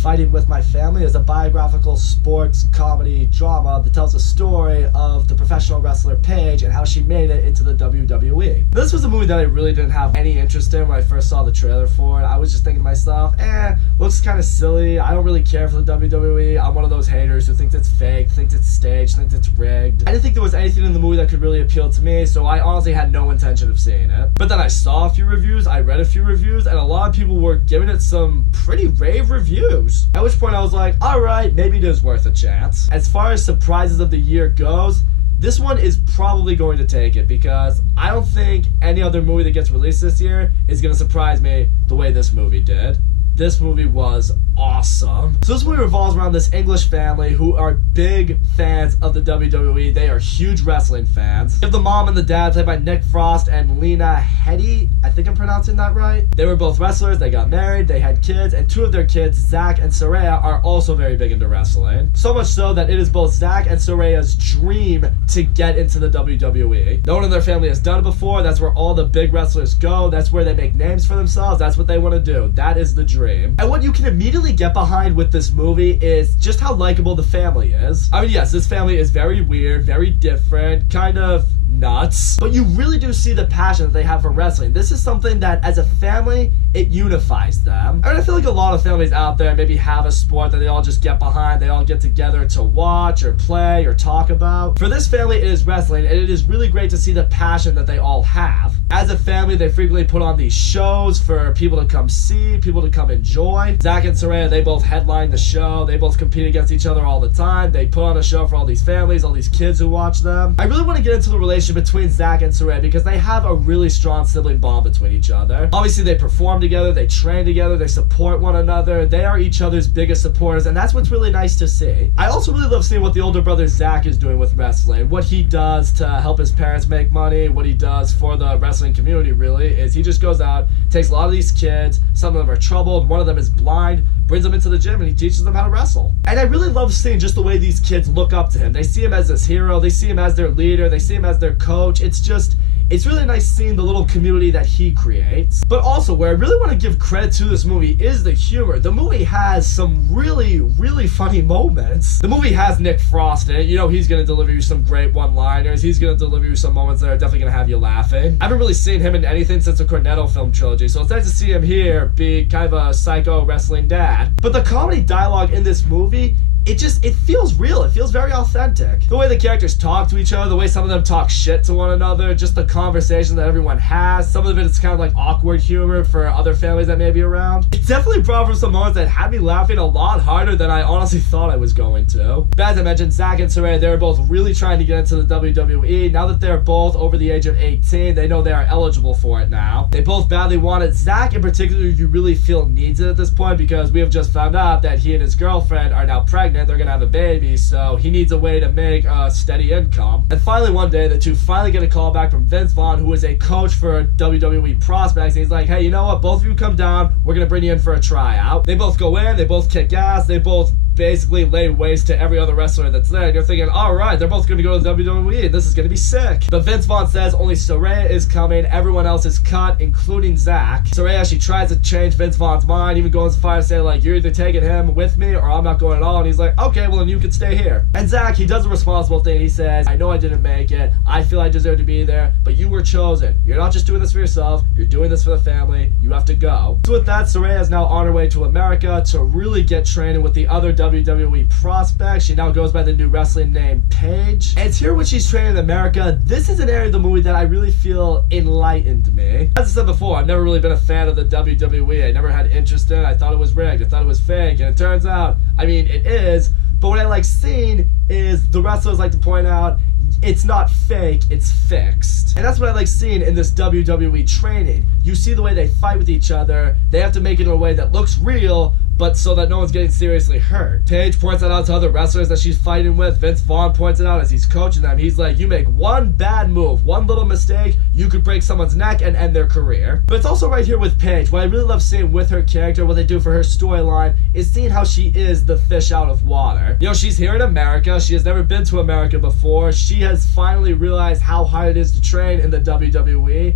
Fighting with My Family is a biographical sports comedy drama that tells a story of the professional wrestler Paige and how she made it into the WWE. This was a movie that I really didn't have any interest in when I first saw the trailer for it. I was just thinking to myself, looks kind of silly. I don't really care for the WWE. I'm one of those haters who thinks it's fake, thinks it's staged, thinks it's rigged. I didn't think there was anything in the movie that could really appeal to me, so I honestly had no intention of seeing it. But then I saw a few reviews, I read a few reviews, and a lot of people were giving it some pretty rave reviews. At which point I was like, alright, maybe it is worth a chance. As far as surprises of the year goes, this one is probably going to take it because I don't think any other movie that gets released this year is going to surprise me the way this movie did. This movie was awesome. So this movie revolves around this English family who are big fans of the WWE. They are huge wrestling fans. You have the mom and the dad played by Nick Frost and Lena Headey. I think I'm pronouncing that right. They were both wrestlers. They got married. They had kids. And two of their kids, Zach and Saraya, are also very big into wrestling. So much so that it is both Zach and Saraya's dream to get into the WWE. No one in their family has done it before. That's where all the big wrestlers go. That's where they make names for themselves. That's what they want to do. That is the dream. And what you can immediately get behind with this movie is just how likable the family is. I mean, yes, this family is very weird, very different, kind of nuts, but you really do see the passion that they have for wrestling. This is something that, as a family, it unifies them. I mean, I feel like a lot of families out there maybe have a sport that they all just get behind, they all get together to watch or play or talk about. For this family, it is wrestling, and it is really great to see the passion that they all have. As a family, they frequently put on these shows for people to come see, people to come enjoy. Zach and Saraya, they both headline the show. They both compete against each other all the time. They put on a show for all these families, all these kids who watch them. I really want to get into the relationship between Zach and Saraya because they have a really strong sibling bond between each other. Obviously, they perform together, they train together, they support one another. They are each other's biggest supporters, and that's what's really nice to see. I also really love seeing what the older brother Zach is doing with wrestling. What he does to help his parents make money, what he does for the wrestling community really is he just goes out, takes a lot of these kids, some of them are troubled, one of them is blind, brings them into the gym and he teaches them how to wrestle. And I really love seeing just the way these kids look up to him. They see him as this hero, they see him as their leader, they see him as their coach. It's really nice seeing the little community that he creates. But also, where I really want to give credit to this movie is the humor. The movie has some really, really funny moments. The movie has Nick Frost in it. You know he's going to deliver you some great one-liners. He's going to deliver you some moments that are definitely going to have you laughing. I haven't really seen him in anything since the Cornetto film trilogy, so it's nice to see him here be kind of a psycho wrestling dad. But the comedy dialogue in this movie, it feels real. It feels very authentic. The way the characters talk to each other, the way some of them talk shit to one another, just the conversation that everyone has. Some of it is kind of like awkward humor for other families that may be around. It definitely brought from some moments that had me laughing a lot harder than I honestly thought I was going to. But as I mentioned, Zach and Saraya, they were both really trying to get into the WWE. Now that they're both over the age of 18, they know they are eligible for it now. They both badly want it. Zach in particular, you really feel needs it at this point because we have just found out that he and his girlfriend are now pregnant. They're gonna have a baby, so he needs a way to make a steady income. And finally one day the two finally get a call back from Vince Vaughn, who is a coach for WWE prospects, and he's like, hey, you know what, both of you come down, we're gonna bring you in for a tryout. They both go in, they both kick ass, they both basically lay waste to every other wrestler that's there, and you're thinking, alright, they're both gonna go to the WWE, this is gonna be sick. But Vince Vaughn says only Saraya is coming, everyone else is cut, including Zach. Saraya, she tries to change Vince Vaughn's mind, even goes as far as to say, like, you're either taking him with me or I'm not going at all, and he's like, okay, well then you can stay here. And Zach, he does the responsible thing, he says, I know I didn't make it, I feel I deserve to be there, but you were chosen. You're not just doing this for yourself, you're doing this for the family, you have to go. So with that, Saraya is now on her way to America to really get training with the other WWE prospects. She now goes by the new wrestling name Paige. And it's here when she's training in America, this is an area of the movie that I really feel enlightened me. As I said before, I've never really been a fan of the WWE. I never had interest in it. I thought it was rigged. I thought it was fake. And it turns out, I mean, it is. But what I like seeing is the wrestlers like to point out it's not fake, it's fixed. And that's what I like seeing in this WWE training. You see the way they fight with each other. They have to make it in a way that looks real, but so that no one's getting seriously hurt. Paige points that out to other wrestlers that she's fighting with. Vince Vaughn points it out as he's coaching them. He's like, you make one bad move, one little mistake, you could break someone's neck and end their career. But it's also right here with Paige. What I really love seeing with her character, what they do for her storyline, is seeing how she is the fish out of water. You know, she's here in America. She has never been to America before. She has finally realized how hard it is to train in the WWE.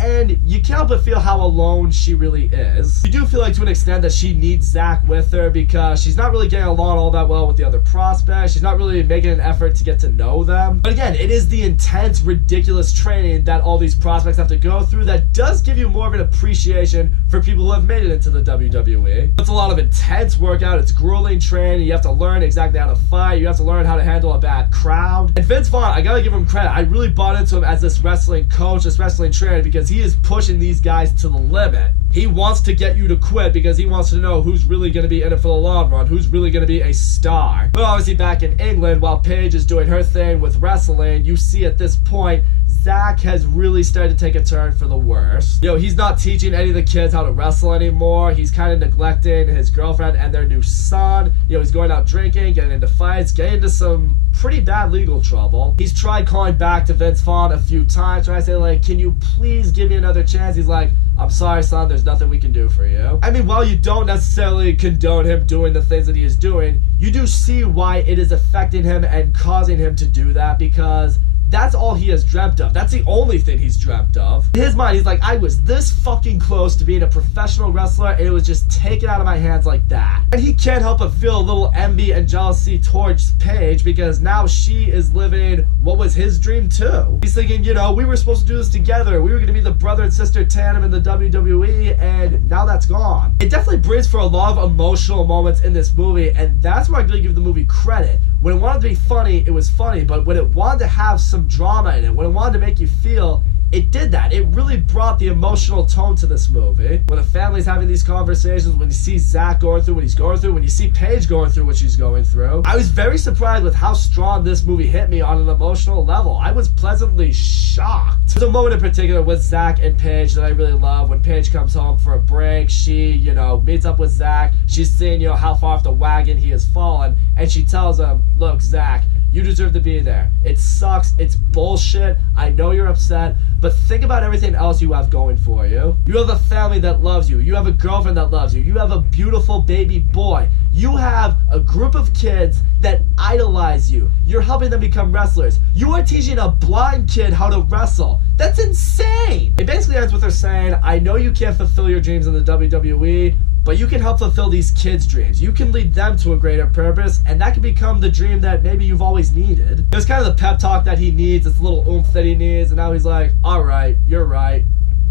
and you can't help but feel how alone she really is. You do feel like to an extent that she needs Zach with her because she's not really getting along all that well with the other prospects. She's not really making an effort to get to know them. But again, it is the intense, ridiculous training that all these prospects have to go through that does give you more of an appreciation for people who have made it into the WWE. It's a lot of intense workout. It's grueling training. You have to learn exactly how to fight. You have to learn how to handle a bad crowd. And Vince Vaughn, I gotta give him credit. I really bought into him as this wrestling coach, this wrestling trainer, because he is pushing these guys to the limit. He wants to get you to quit because he wants to know who's really going to be in it for the long run, who's really going to be a star. But obviously back in England, while Paige is doing her thing with wrestling, you see at this point, Zach has really started to take a turn for the worse. He's not teaching any of the kids how to wrestle anymore. He's kind of neglecting his girlfriend and their new son. He's going out drinking, getting into fights, getting into some pretty bad legal trouble. He's tried calling back to Vince Vaughn a few times, trying to say, like, can you please give me another chance? He's like, I'm sorry, son, there's nothing we can do for you. I mean, while you don't necessarily condone him doing the things that he is doing, you do see why it is affecting him and causing him to do that, because that's all he has dreamt of. That's the only thing he's dreamt of. In his mind, he's like, I was this fucking close to being a professional wrestler, and it was just taken out of my hands like that. And he can't help but feel a little envy and jealousy towards Paige, because now she is living what was his dream too. He's thinking, we were supposed to do this together. We were going to be the brother and sister tandem in the WWE, and now that's gone. It definitely brings for a lot of emotional moments in this movie, and that's where I'm going to give the movie credit. When it wanted to be funny, it was funny, but when it wanted to have some drama in it, when it wanted to make you feel, it did that. It really brought the emotional tone to this movie. When the family's having these conversations, when you see Zach going through what he's going through, when you see Paige going through what she's going through, I was very surprised with how strong this movie hit me on an emotional level. I was pleasantly shocked. There's a moment in particular with Zach and Paige that I really love. When Paige comes home for a break, she, meets up with Zach. She's seeing, how far off the wagon he has fallen, and she tells him, look, Zach, you deserve to be there. It sucks. It's bullshit. I know you're upset, but think about everything else you have going for you. You have a family that loves you. You have a girlfriend that loves you. You have a beautiful baby boy. You have a group of kids that idolize you. You're helping them become wrestlers. You are teaching a blind kid how to wrestle. That's insane. It basically ends with her saying, I know you can't fulfill your dreams in the WWE, but you can help fulfill these kids' dreams. You can lead them to a greater purpose, and that can become the dream that maybe you've always needed. It was kind of the pep talk that he needs, this little oomph that he needs, and now he's like, all right, you're right.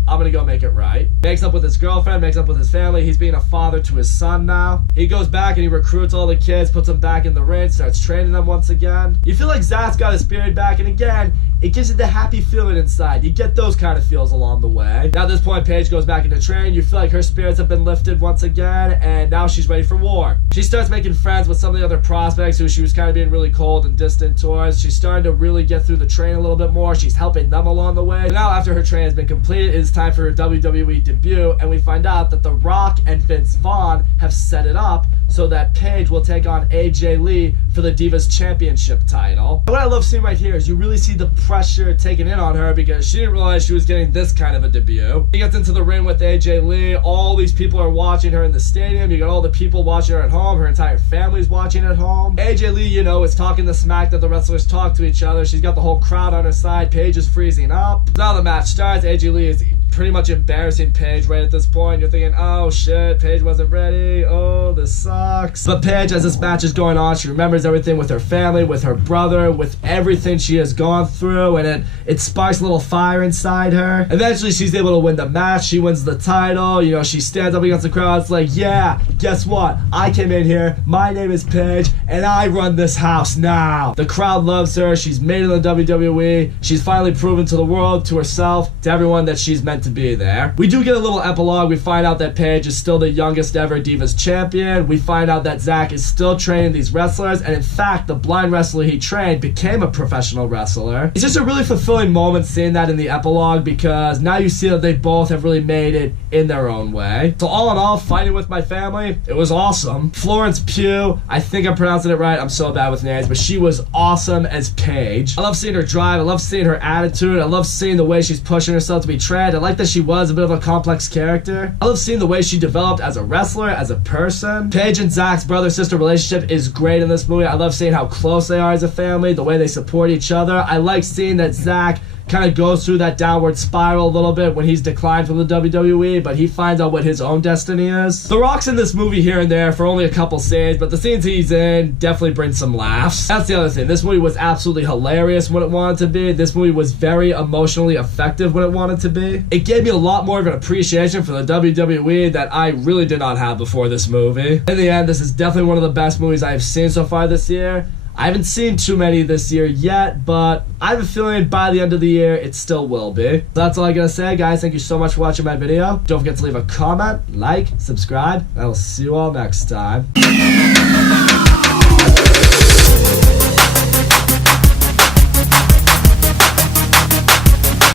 I'm gonna go make it right. Makes up with his girlfriend, makes up with his family. He's being a father to his son now. He goes back and he recruits all the kids, puts them back in the ring, starts training them once again. You feel like Zach's got his spirit back, and again, it gives you the happy feeling inside. You get those kind of feels along the way. Now at this point, Paige goes back into training. You feel like her spirits have been lifted once again, and now she's ready for war. She starts making friends with some of the other prospects who she was kind of being really cold and distant towards. She's starting to really get through the training a little bit more. She's helping them along the way. And now after her training has been completed, it is time for her WWE debut, and we find out that The Rock and Vince Vaughn have set it up so that Paige will take on AJ Lee for the Divas Championship title. And what I love seeing right here is you really see the pressure taken in on her, because she didn't realize she was getting this kind of a debut. She gets into the ring with AJ Lee. All these people are watching her in the stadium. You got all the people watching her at home. Her entire family's watching at home. AJ Lee, is talking the smack that the wrestlers talk to each other. She's got the whole crowd on her side. Paige is freezing up. Now the match starts. AJ Lee is pretty much embarrassing Paige right at this point. You're thinking, oh shit, Paige wasn't ready. Oh, this sucks. But Paige, as this match is going on, she remembers everything with her family, with her brother, with everything she has gone through, and it sparks a little fire inside her. Eventually, she's able to win the match. She wins the title. She stands up against the crowd. It's like, yeah, guess what? I came in here. My name is Paige, and I run this house now. The crowd loves her. She's made it in the WWE. She's finally proven to the world, to herself, to everyone that she's meant to be there. We do get a little epilogue. We find out that Paige is still the youngest ever Divas champion. We find out that Zach is still training these wrestlers, and in fact, the blind wrestler he trained became a professional wrestler. It's just a really fulfilling moment seeing that in the epilogue, because now you see that they both have really made it in their own way. So all in all, fighting with my family, it was awesome. Florence Pugh, I think I'm pronouncing it right. I'm so bad with names, but she was awesome as Paige. I love seeing her drive. I love seeing her attitude. I love seeing the way she's pushing herself to be trained. I like that she was a bit of a complex character. I love seeing the way she developed as a wrestler, as a person. Paige and Zach's brother-sister relationship is great in this movie. I love seeing how close they are as a family, the way they support each other. I like seeing that Zach kind of goes through that downward spiral a little bit when he's declined from the WWE, but he finds out what his own destiny is. The Rock's in this movie here and there for only a couple scenes, but the scenes he's in definitely bring some laughs. That's the other thing. This movie was absolutely hilarious when it wanted to be. This movie was very emotionally effective when it wanted to be. It gave me a lot more of an appreciation for the WWE that I really did not have before this movie. In the end, this is definitely one of the best movies I have seen so far this year. I haven't seen too many this year yet, but I have a feeling by the end of the year, it still will be. So that's all I gotta say, guys. Thank you so much for watching my video. Don't forget to leave a comment, like, subscribe, and I will see you all next time.